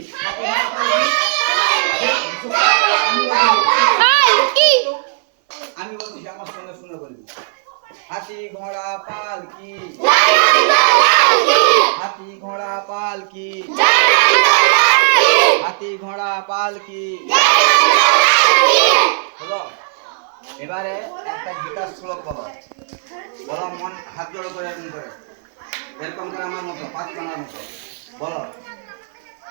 বলো মন হাত জড়ো করে এরকম করে এরকম করে আমার মতো পাঁচ কানার মতো বলো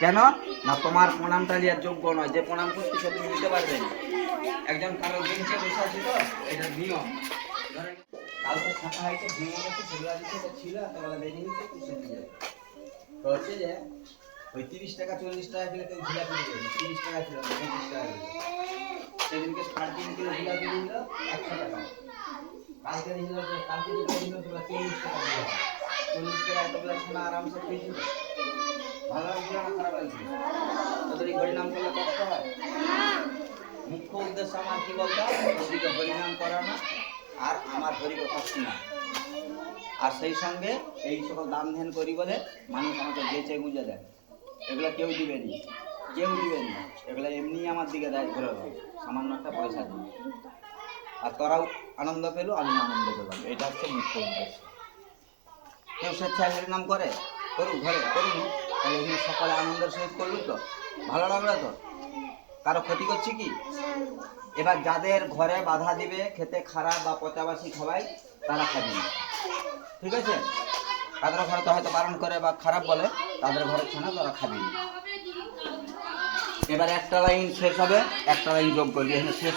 কেন না তোমার প্রণামটা নিয়ে যোগ্য নয় যে প্রণাম করছি সব তুমি নিতে পারবে একজন কারো বেঞ্চে বসে আছি তো এটা নিয়ম কালকে ছাপা হয়েছে জীবনে একটু ভুলা তো ছিল তাহলে বেরিয়ে তো সে হচ্ছে যে টাকা চল্লিশ টাকা দিলে তুমি ঝুলা তিরিশ টাকা ছিল পঁয়ত্রিশ টাকা দিলে সেদিনকে সাড়ে তিন কিলো দিয়ে একশো টাকা কালকে দিল যে কালকে টাকা চল্লিশ টাকা এত আরামসে পেয়েছিল মুখ্য উদ্দেশ্য আমার কি বলতো হরিনাম করানো আর আমার হরি কথা শোনা আর সেই সঙ্গে এই সকল দান ধ্যান করি বলে মানুষ আমাকে বেঁচে গুঁজে দেয় এগুলো কেউ দিবেনি কেউ দিবেনি এগুলো এমনি আমার দিকে দেয় ঘুরে সামান্য একটা পয়সা দেবে আর তোরাও আনন্দ পেলো আমি আনন্দ পেলাম এটা হচ্ছে মুখ্য উদ্দেশ্য কেউ স্বেচ্ছায় হরিনাম করে করুক ঘরে করুক তাহলে এখানে আনন্দের সহিত করলো তো ভালো লাগলো তো কারো ক্ষতি করছে কি এবার যাদের ঘরে বাধা দিবে খেতে খারাপ বা পচাবাসি খাবাই তারা খাবে না ঠিক আছে তাদের ঘরে তো হয়তো বারণ করে বা খারাপ বলে তাদের ঘরে ছানা তারা খাবে না এবার একটা লাইন শেষ হবে একটা লাইন যোগ করবি এখানে শেষ